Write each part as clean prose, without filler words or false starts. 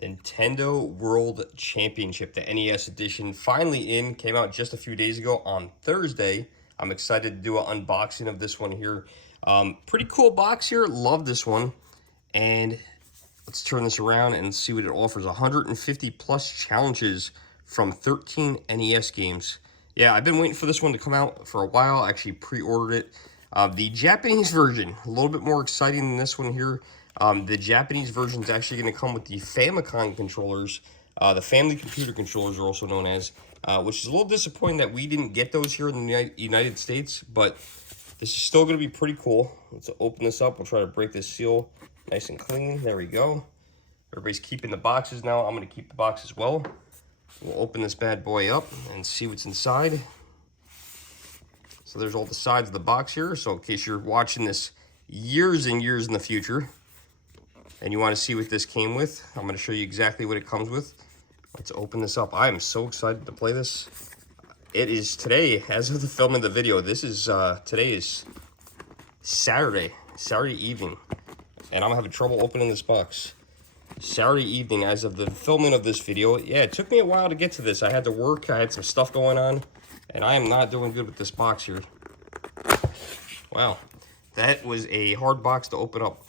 Nintendo World Championship, the NES edition, finally in. Came out just a few days ago on Thursday. I'm excited to do an unboxing of this one here. Pretty cool box here. Love this one. And let's turn this around and see what it offers. 150 plus challenges from 13 NES games. Yeah, I've been waiting for this one to come out for a while. I actually pre-ordered it. The Japanese version, a little bit more exciting than this one here. The Japanese version is actually going to come with the Famicom controllers. The family computer controllers are also known as, which is a little disappointing that we didn't get those here in the United States, but this is still going to be pretty cool. Let's open this up. We'll try to break this seal nice and clean. There we go. Everybody's keeping the boxes now. I'm going to keep the box as well. We'll open this bad boy up and see what's inside. So there's all the sides of the box here. So in case you're watching this years and years in the future and you want to see what this came with, I'm going to show you exactly what it comes with. Let's open this up. I am so excited to play this. It is today, as of the film of the video, this is, today is Saturday evening. And I'm having trouble opening this box. Saturday evening, as of the filming of this video. Yeah, it took me a while to get to this. I had to work, I had some stuff going on, and I am not doing good with this box here. Wow, that was a hard box to open up.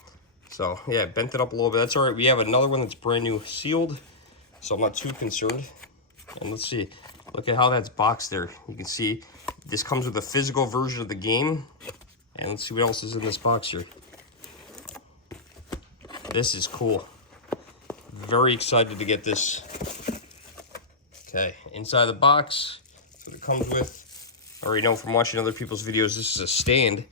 So, yeah, bent it up a little bit. That's all right. We have another one that's brand new sealed, so I'm not too concerned. And let's see. Look at how that's boxed there. You can see this comes with a physical version of the game. And let's see what else is in this box here. This is cool. Very excited to get this. Okay, inside the box, that's what it comes with. I already know from watching other people's videos, this is a stand.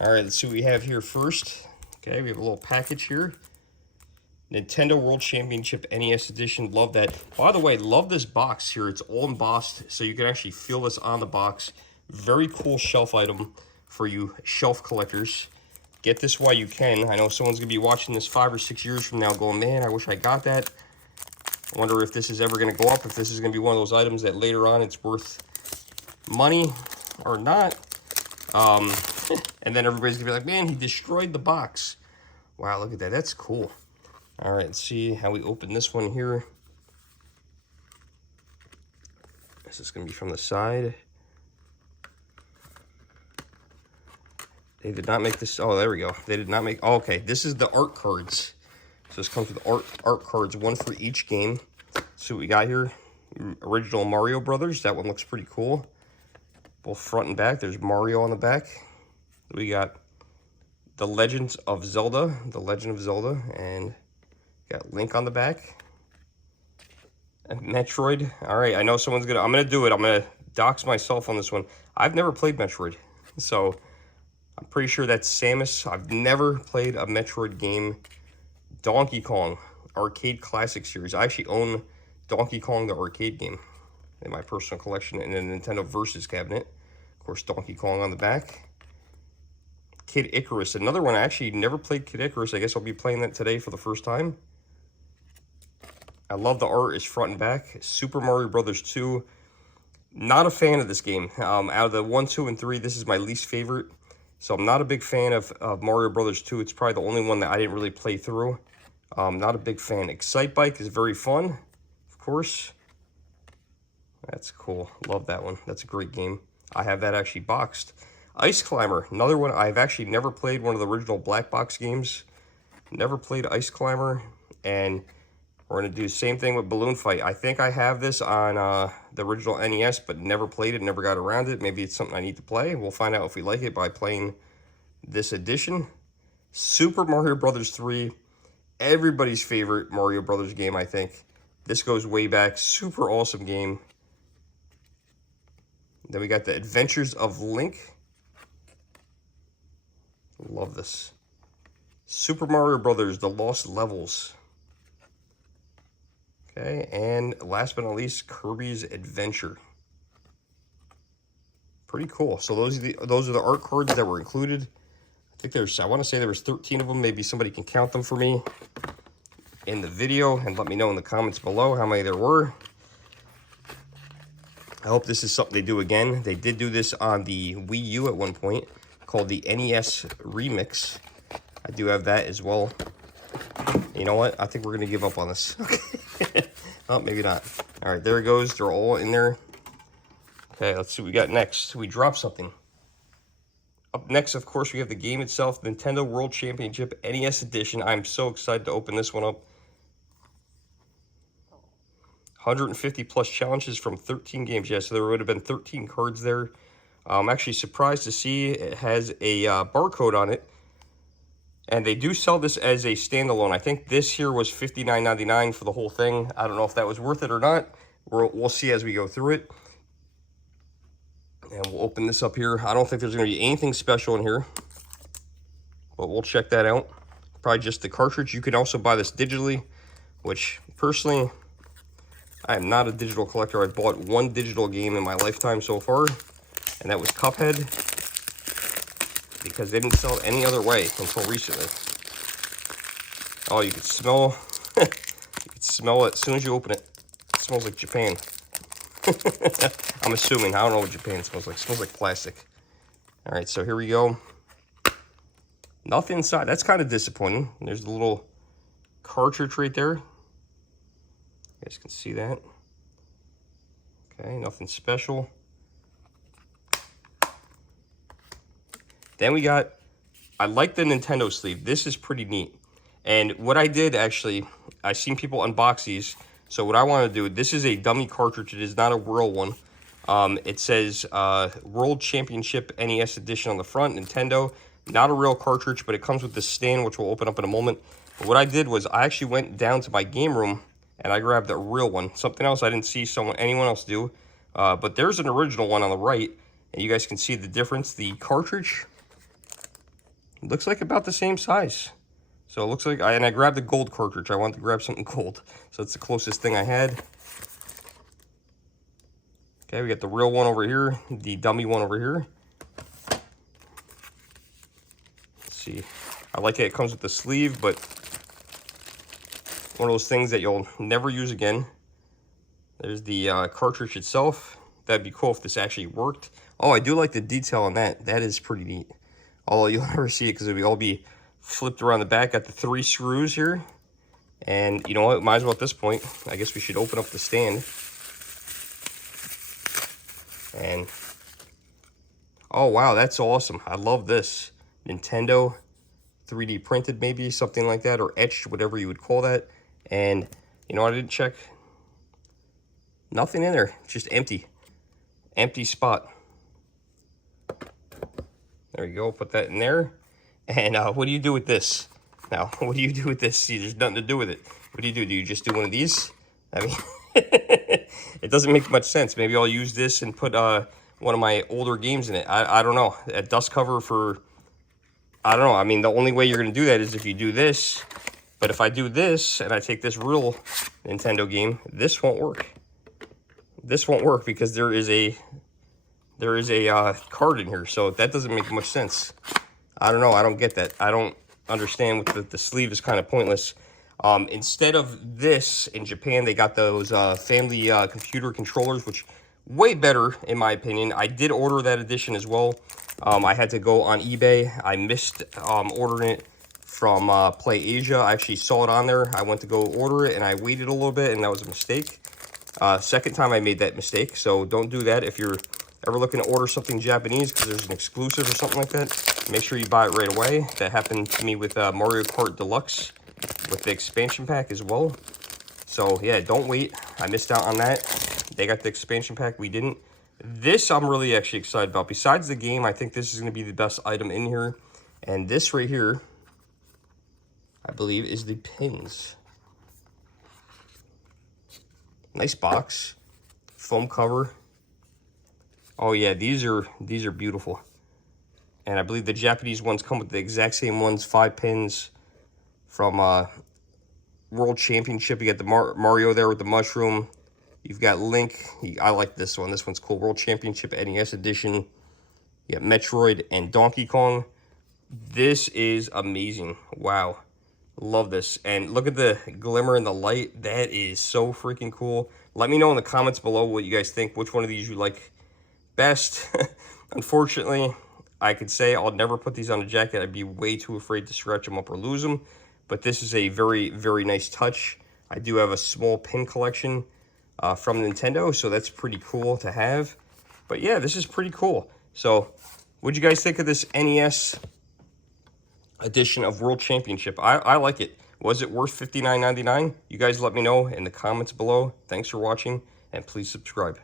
All right, let's see what we have here first. Okay, we have a little package here. Nintendo World Championship NES Edition. Love that. By the way, love this box here. It's all embossed, so you can actually feel this on the box. Very cool shelf item for you shelf collectors. Get this while you can. I know someone's going to be watching this 5 or 6 years from now going, man, I wish I got that. I wonder if this is ever going to go up, if this is going to be one of those items that later on it's worth money or not. And then everybody's going to be like, man, he destroyed the box. Wow, look at that. That's cool. All right, let's see how we open this one here. This is going to be from the side. They did not make this. Oh, there we go. They did not make. Oh, okay, this is the art cards. So this comes with art cards, one for each game. See what we got here. Original Mario Brothers. That one looks pretty cool. Both front and back. There's Mario on the back. We got The Legend of Zelda. The Legend of Zelda. And got Link on the back. And Metroid. All right, I know someone's going to... I'm going to do it. I'm going to dox myself on this one. I've never played Metroid. So... I'm pretty sure that's Samus. I've never played a Metroid game. Donkey Kong Arcade Classic Series. I actually own Donkey Kong, the arcade game, in my personal collection in a Nintendo Versus cabinet. Of course, Donkey Kong on the back. Kid Icarus, another one. I actually never played Kid Icarus. I guess I'll be playing that today for the first time. I love the art. It's front and back. Super Mario Brothers 2. Not a fan of this game. Out of the 1, 2, and 3, this is my least favorite. So I'm not a big fan of Mario Brothers 2. It's probably the only one that I didn't really play through. Not a big fan. Excite Bike is very fun, of course. That's cool. Love that one. That's a great game. I have that actually boxed. Ice Climber, another one. I've actually never played one of the original black box games. Never played Ice Climber. And we're going to do the same thing with Balloon Fight. I think I have this on the original NES, but never played it, never got around it. Maybe it's something I need to play. We'll find out if we like it by playing this edition. Super Mario Brothers 3. Everybody's favorite Mario Brothers game, I think. This goes way back. Super awesome game. Then we got the Adventures of Link. Love this. Super Mario Brothers, The Lost Levels. Okay, and last but not least, Kirby's Adventure. Pretty cool. So those are the art cards that were included. I want to say there was 13 of them. Maybe somebody can count them for me in the video and let me know in the comments below how many there were. I hope this is something they do again. They did do this on the Wii U at one point, called the NES Remix. I do have that as well. You know what? I think we're going to give up on this. Okay. Oh, maybe not. All right, there it goes. They're all in there. Okay, let's see what we got next. We dropped something. Up next, of course, we have the game itself, Nintendo World Championship NES Edition. I'm so excited to open this one up. 150 plus challenges from 13 games. Yeah, so there would have been 13 cards there. I'm actually surprised to see it has a barcode on it. And they do sell this as a standalone. I think this here was $59.99 for the whole thing. I don't know if that was worth it or not. We'll see as we go through it. And we'll open this up here. I don't think there's going to be anything special in here, but we'll check that out. Probably just the cartridge. You can also buy this digitally, which personally, I am not a digital collector. I bought one digital game in my lifetime so far, and that was Cuphead, because they didn't sell it any other way until recently. Oh, you can smell, you can smell it as soon as you open it. It smells like Japan. I'm assuming. I don't know what Japan smells like. It smells like plastic. All right, so here we go. Nothing inside. That's kind of disappointing. There's the little cartridge right there. You guys can see that. Okay, nothing special. Then we got, I like the Nintendo sleeve. This is pretty neat. And what I did, actually, I've seen people unbox these. So what I want to do, this is a dummy cartridge. It is not a real one. It says World Championship NES Edition on the front, Nintendo. Not a real cartridge, but it comes with this stand, which we'll open up in a moment. But what I did was I actually went down to my game room, and I grabbed a real one. Something else I didn't see anyone else do. But there's an original one on the right, and you guys can see the difference. The cartridge looks like about the same size. So it looks like, and I grabbed the gold cartridge. I wanted to grab something gold. So it's the closest thing I had. Okay, we got the real one over here, the dummy one over here. Let's see. I like it. It comes with the sleeve, but one of those things that you'll never use again. There's the cartridge itself. That'd be cool if this actually worked. Oh, I do like the detail on that. That is pretty neat. Although you'll never see it because it'll all be flipped around the back. Got the 3 screws here. And you know what? Might as well at this point. I guess we should open up the stand. And oh wow, that's awesome. I love this. Nintendo 3D printed, maybe something like that, or etched, whatever you would call that. And you know, I didn't check. Nothing in there. Just empty. Empty spot. There you go. Put that in there. And what do you do with this? Now, what do you do with this? See, there's nothing to do with it. What do? Do you just do one of these? I mean, it doesn't make much sense. Maybe I'll use this and put one of my older games in it. I don't know. A dust cover for, I don't know. I mean, the only way you're going to do that is if you do this. But if I do this and I take this real Nintendo game, this won't work. This won't work because there is a card in here. So that doesn't make much sense. I don't know. I don't get that. I don't understand what the sleeve is kind of pointless. Instead of this, in Japan, they got those family computer controllers, which way better, in my opinion. I did order that edition as well. I had to go on eBay. I missed ordering it from Play Asia. I actually saw it on there. I went to go order it, and I waited a little bit, and that was a mistake. Second time I made that mistake, so don't do that. If you're ever looking to order something Japanese because there's an exclusive or something like that, make sure you buy it right away. That happened to me with Mario Kart Deluxe with the expansion pack as well. So yeah, don't wait. I missed out on that. They got the expansion pack, we didn't. This I'm really actually excited about. Besides the game, I think this is going to be the best item in here. And this right here, I believe, is the pins. Nice box, foam cover. Oh yeah, these are beautiful. And I believe the Japanese ones come with the exact same ones, 5 pins from World Championship. You got the Mario there with the mushroom. You've got Link. I like this one. This one's cool. World Championship NES Edition. You got Metroid and Donkey Kong. This is amazing. Wow. Love this. And look at the glimmer in the light. That is so freaking cool. Let me know in the comments below what you guys think. Which one of these you like best. Unfortunately, I could say I'll never put these on a jacket. I'd be way too afraid to scratch them up or lose them. but this is a very, very nice touch. I do have a small pin collection from Nintendo, so that's pretty cool to have. But yeah, this is pretty cool. So what'd you guys think of this NES edition of World Championship? I like it. Was it worth $59.99? You guys let me know in the comments below. Thanks for watching, and please subscribe.